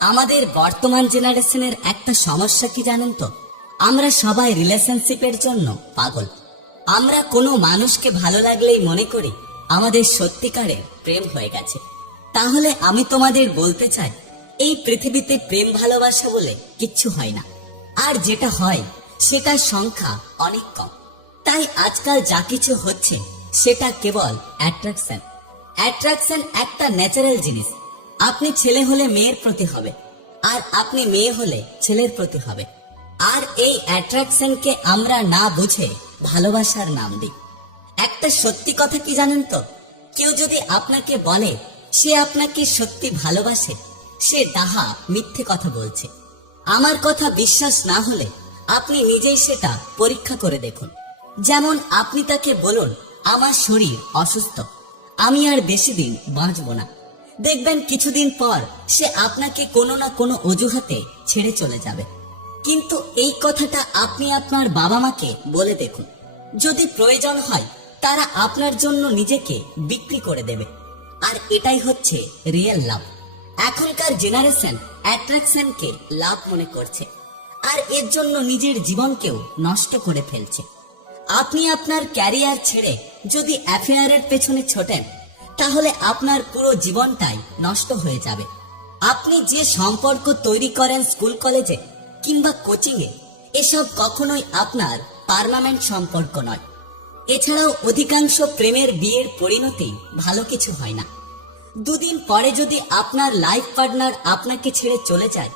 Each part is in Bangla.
আমাদের বর্তমান জেনারেশনের একটা সমস্যা কি জানেন তো? আমরা সবাই রিলেশনশিপের জন্য পাগল। আমরা কোনো মানুষকে ভালো লাগলেই মনে করি আমাদের সত্যিকারের প্রেম হয়ে গেছে। তাহলে আমি তোমাদের বলতে চাই, এই পৃথিবীতে প্রেম ভালোবাসা বলে কিচ্ছু হয় না। আর যেটা হয়, সেটার সংখ্যা অনেক কম। তাই আজকাল যা কিছু হচ্ছে, সেটা কেবল অ্যাট্রাকশন অ্যাট্রাকশন একটা ন্যাচারাল জিনিস। আপনি ছেলে হলে মেয়ের প্রতি হবে, আর আপনি মেয়ে হলে ছেলের প্রতি হবে। আর এই অ্যাট্রাকশনকে আমরা না বুঝে ভালোবাসার নাম দিই। একটা সত্যি কথা কি জানেন তো? কেউ যদি আপনাকে বলে, সে আপনাকে সত্যি ভালোবাসে, সে ডাহা মিথ্যে কথা বলছে। আমার কথা বিশ্বাস না হলে আপনি নিজেই সেটা পরীক্ষা করে দেখুন। যেমন আপনি তাকে বলুন, আমার শরীর অসুস্থ, আমি আর বেশি দিন বাঁচব না। দেখবেন কিছুদিন পর সে আপনাকে কোনো না কোনো অজুহাতে ছেড়ে চলে যাবে। কিন্তু এই কথাটা আপনি আপনার বাবা মাকে বলে দেখুন। যদি প্রয়োজন হয়, তারা আপনার জন্য নিজেকে বিক্রি করে দেবে। আর এটাই হচ্ছে রিয়েল লাভ এখনকার জেনারেশন অ্যাট্রাকশনকে লাভ মনে করছে। আর এর জন্য নিজের জীবনকেও নষ্ট করে ফেলছে। আপনি আপনার ক্যারিয়ার ছেড়ে যদি অ্যাফেয়ারের পেছনে ছোটেন তাহলে আপনার পুরো জীবনটাই নষ্ট হয়ে যাবে। আপনি যে সম্পর্ক তৈরি করেন স্কুল কলেজে কিংবা কোচিংয়ে, এসব কখনোই আপনার পার্মানেন্ট সম্পর্ক নয়। এছাড়াও অধিকাংশ প্রেমের বিয়ের পরিণতি ভালো কিছু হয় না। দুদিন পরে যদি আপনার লাইফ পার্টনার আপনাকে ছেড়ে চলে যায়,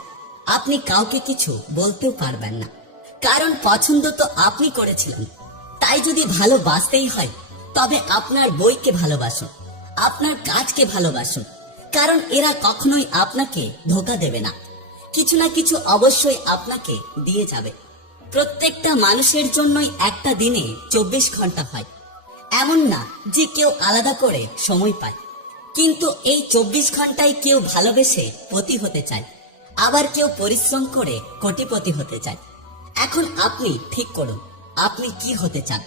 আপনি কাউকে কিছু বলতেও পারবেন না। কারণ পছন্দ তো আপনি করেছিলেন। তাই যদি ভালোবাসতেই হয়, তবে আপনার বইকে ভালোবাসুন। আপনার কাজকে ভালোবাসুন কারণ এরা কখনোই আপনাকে ধোকা দেবে না। কিছু না কিছু অবশ্যই আপনাকে দিয়ে যাবে। প্রত্যেকটা মানুষের জন্যই একটা দিনে চব্বিশ ঘণ্টা হয়। এমন না যে কেউ আলাদা করে সময় পায়। কিন্তু এই চব্বিশ ঘন্টায় কেউ ভালোবেসে পতি হতে চায়। আবার কেউ পরিশ্রম করে কোটিপতি হতে চায়। এখন আপনি ঠিক করুন, আপনি কি হতে চান?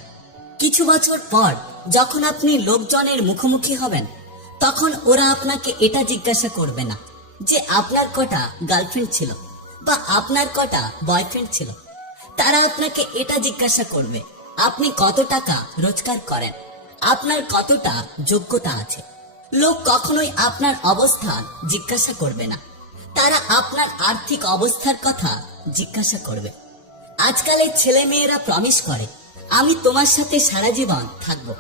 কিছু বছর পর যখন আপনি লোকজনের মুখোমুখি হবেন, তখন ওরা আপনাকে এটা জিজ্ঞাসা করবে না, যে আপনার কটা গার্লফ্রেন্ড ছিল বা আপনার কটা বয়ফ্রেন্ড ছিল। তারা আপনাকে এটা জিজ্ঞাসা করবে, আপনি কত টাকা রোজগার করেন? আপনার কতটা যোগ্যতা আছে? লোক কখনোই আপনার অবস্থান জিজ্ঞাসা করবে না, তারা আপনার আর্থিক অবস্থার কথা জিজ্ঞাসা করবে। আজকালের ছেলে মেয়েরা প্রমিস করে আমি তোমার সাথে সারা জীবন থাকব।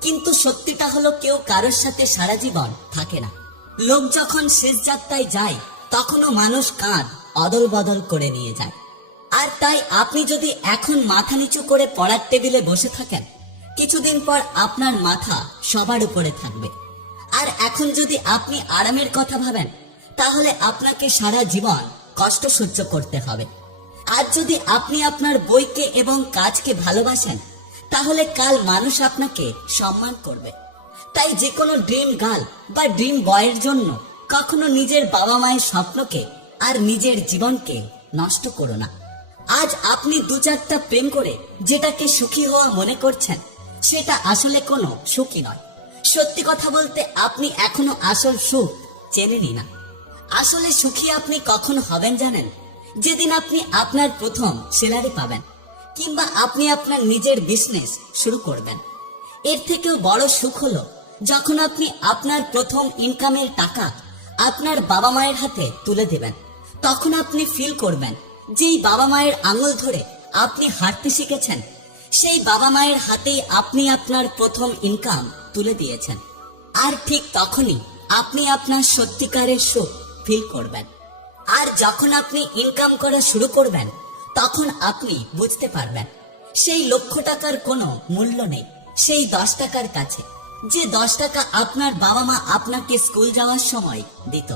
কিন্তু সত্যিটা হলো কেউ কারোর সাথে সারা জীবন থাকে না। লোক যখন শেষ যাত্রায় যায়, তখনও মানুষ কাঁধ অদল বদল করে নিয়ে যায়। আর তাই আপনি যদি এখন মাথা নিচু করে পড়ার টেবিলে বসে থাকেন, কিছুদিন পর আপনার মাথা সবার উপরে থাকবে। আর এখন যদি আপনি আরামের কথা ভাবেন, তাহলে আপনাকে সারা জীবন কষ্ট সহ্য করতে হবে। আর যদি আপনি আপনার বইকে এবং কাজকে ভালোবাসেন, তাহলে কাল মানুষ আপনাকে সম্মান করবে। তাই যে কোনো ড্রিম গার্ল বা ড্রিম বয়ের জন্য কখনো নিজের বাবা মায়ের স্বপ্নকে আর নিজের জীবনকে নষ্ট করো না। আজ আপনি দু চারটা প্রেম করে যেটাকে সুখী হওয়া মনে করছেন, সেটা আসলে কোনো সুখী নয়। সত্যি কথা বলতে আপনি এখনও আসল সুখ চেনেনি না। আসলে সুখী আপনি কখন হবেন জানেন? যেদিন আপনি আপনার প্রথম স্যালারি পাবেন, কিংবা আপনি আপনার নিজের বিজনেস শুরু করবেন। এর থেকেও বড় সুখ হলো, যখন আপনি আপনার প্রথম ইনকামের টাকা আপনার বাবা মায়ের হাতে তুলে দেবেন। তখন আপনি ফিল করবেন, যেই বাবা মায়ের আঙুল ধরে আপনি হাঁটতে শিখেছেন, সেই বাবা মায়ের হাতেই আপনি আপনার প্রথম ইনকাম তুলে দিয়েছেন। আর ঠিক তখনই আপনি আপনার সত্যিকারের সুখ ফিল করবেন। আর যখন আপনি ইনকাম করা শুরু করবেন, তখন আপনি বুঝতে পারবেন, সেই লক্ষ টাকার কোনো মূল্য নেই, সেই দশ টাকার কাছে। যে দশ টাকা আপনার বাবা মা আপনাকে স্কুল যাওয়ার সময় দিত।